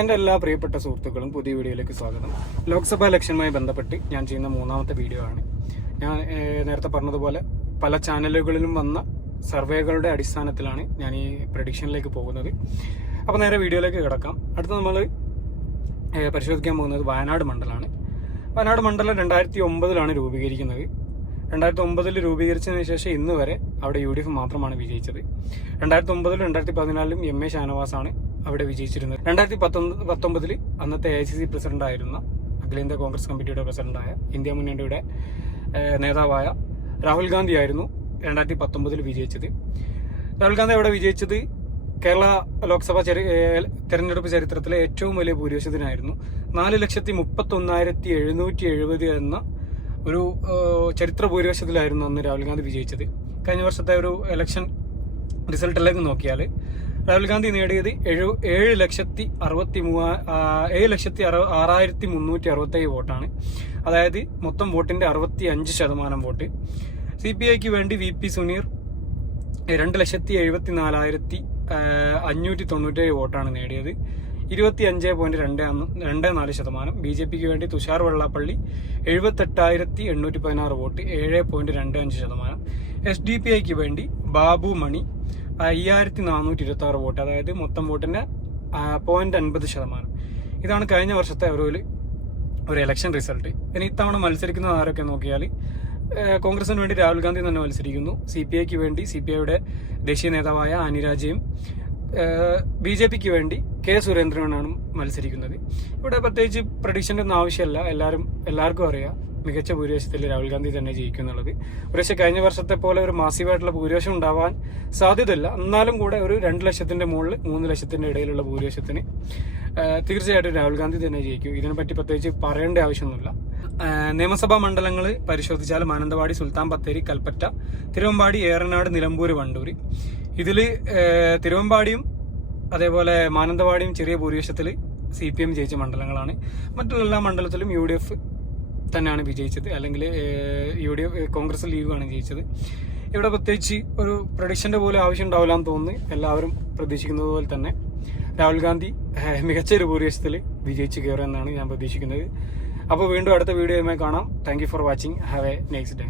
എൻ്റെ എല്ലാ പ്രിയപ്പെട്ട സുഹൃത്തുക്കളും പുതിയ വീഡിയോയിലേക്ക് സ്വാഗതം. ലോക്സഭാ ഇലക്ഷനുമായി ബന്ധപ്പെട്ട് ഞാൻ ചെയ്യുന്ന മൂന്നാമത്തെ വീഡിയോ ആണ്. ഞാൻ നേരത്തെ പറഞ്ഞതുപോലെ പല ചാനലുകളിലും വന്ന സർവേകളുടെ അടിസ്ഥാനത്തിലാണ് ഞാൻ ഈ പ്രഡിക്ഷനിലേക്ക് പോകുന്നത്. അപ്പോൾ നേരെ വീഡിയോയിലേക്ക് കിടക്കാം. അടുത്ത നമ്മൾ പരിശോധിക്കാൻ പോകുന്നത് വയനാട് മണ്ഡലമാണ്. വയനാട് മണ്ഡലം 2009 രൂപീകരിക്കുന്നത്. 2009 രൂപീകരിച്ചതിന് ശേഷം ഇന്ന് വരെ അവിടെ UDF മാത്രമാണ് വിജയിച്ചത്. 2009 2014 MA ഷാനവാസാണ് അവിടെ വിജയിച്ചിരുന്നത്. 2019 അന്നത്തെ AICC പ്രസിഡന്റ് ആയിരുന്ന അഖിലേന്ത്യാ കോൺഗ്രസ് കമ്മിറ്റിയുടെ പ്രസിഡന്റായ ഇന്ത്യ മുന്നണിയുടെ നേതാവായ രാഹുൽ ഗാന്ധി ആയിരുന്നു 2019 വിജയിച്ചത്. രാഹുൽ ഗാന്ധി അവിടെ വിജയിച്ചത് കേരള ലോക്സഭ തെരഞ്ഞെടുപ്പ് ചരിത്രത്തിലെ ഏറ്റവും വലിയ ഭൂരിപക്ഷത്തിനായിരുന്നു. 4,31,770 എന്ന ഒരു ചരിത്ര ഭൂരിപക്ഷത്തിലായിരുന്നു അന്ന് രാഹുൽ ഗാന്ധി വിജയിച്ചത്. കഴിഞ്ഞ വർഷത്തെ ഒരു ഇലക്ഷൻ റിസൾട്ടിലേക്ക് നോക്കിയാൽ രാഹുൽ ഗാന്ധി നേടിയത് 7,06,367 വോട്ടാണ്. അതായത് മൊത്തം വോട്ടിന്റെ 65% വോട്ട്. CPIക്ക് വേണ്ടി VP സുനീർ 2,74,597 വോട്ടാണ് നേടിയത്, 25.24%. BJPക്ക് വേണ്ടി തുഷാർ വെള്ളാപ്പള്ളി 78,816 വോട്ട്, 7.25%. SDPIക്ക് വേണ്ടി ബാബു മണി 5,426 വോട്ട്, അതായത് മൊത്തം വോട്ടിന്റെ 0.50%. ഇതാണ് കഴിഞ്ഞ വർഷത്തെ ഒരു ഇലക്ഷൻ റിസൾട്ട്. ഇനി ഇത്തവണ മത്സരിക്കുന്നത് ആരൊക്കെ നോക്കിയാൽ കോൺഗ്രസിന് വേണ്ടി രാഹുൽ ഗാന്ധി തന്നെ മത്സരിക്കുന്നു. CPIക്ക് വേണ്ടി CPIയുടെ ദേശീയ നേതാവായ ആനിരാജയും BJPക്ക് വേണ്ടി K സുരേന്ദ്രനാണ് മത്സരിക്കുന്നത്. ഇവിടെ പ്രത്യേകിച്ച് പ്രഡിക്ഷൻ്റെ ഒന്നും ആവശ്യമില്ല. എല്ലാവർക്കും അറിയാം മികച്ച ഭൂരിപക്ഷത്തിൽ രാഹുൽ ഗാന്ധി തന്നെ ജയിക്കും എന്നുള്ളത്. പക്ഷേ കഴിഞ്ഞ വർഷത്തെ പോലെ ഒരു മാസീവായിട്ടുള്ള ഭൂരിപക്ഷം ഉണ്ടാവാൻ സാധ്യതയില്ല. എന്നാലും കൂടെ ഒരു 2 ലക്ഷത്തിന്റെ മുകളിൽ 3 ലക്ഷത്തിന്റെ ഇടയിലുള്ള ഭൂരിപക്ഷത്തിന് തീർച്ചയായിട്ടും രാഹുൽ ഗാന്ധി തന്നെ ജയിക്കും. ഇതിനെപ്പറ്റി പ്രത്യേകിച്ച് പറയേണ്ട ആവശ്യമൊന്നുമില്ല. നിയമസഭാ മണ്ഡലങ്ങൾ പരിശോധിച്ചാൽ മാനന്തവാടി, സുൽത്താൻ ബത്തേരി, കൽപ്പറ്റ, തിരുവമ്പാടി, ഏറനാട്, നിലമ്പൂർ, വണ്ടൂർ. ഇതിൽ തിരുവമ്പാടിയും അതേപോലെ മാനന്തവാടിയും ചെറിയ ഭൂരിപക്ഷത്തിൽ CPM ജയിച്ച മണ്ഡലങ്ങളാണ്. മറ്റുള്ള എല്ലാ മണ്ഡലത്തിലും UDF തന്നെയാണ് വിജയിച്ചത്, അല്ലെങ്കിൽ കോൺഗ്രസ് ലീഗാണ് ജയിച്ചത്. ഇവിടെ പ്രത്യേകിച്ച് ഒരു പ്രഡിക്ഷന്റെ പോലെ ആവശ്യം ഉണ്ടാവില്ല എന്ന് തോന്നുന്നു. എല്ലാവരും പ്രതീക്ഷിക്കുന്നത് പോലെ തന്നെ രാഹുൽ ഗാന്ധി മികച്ച ഒരു ഭൂരിപക്ഷത്തിൽ വിജയിച്ച് കയറുമെന്നാണ് ഞാൻ പ്രതീക്ഷിക്കുന്നത്. അപ്പോൾ വീണ്ടും അടുത്ത വീഡിയോയുമായി കാണാം. Thank you for watching. Have A nice day.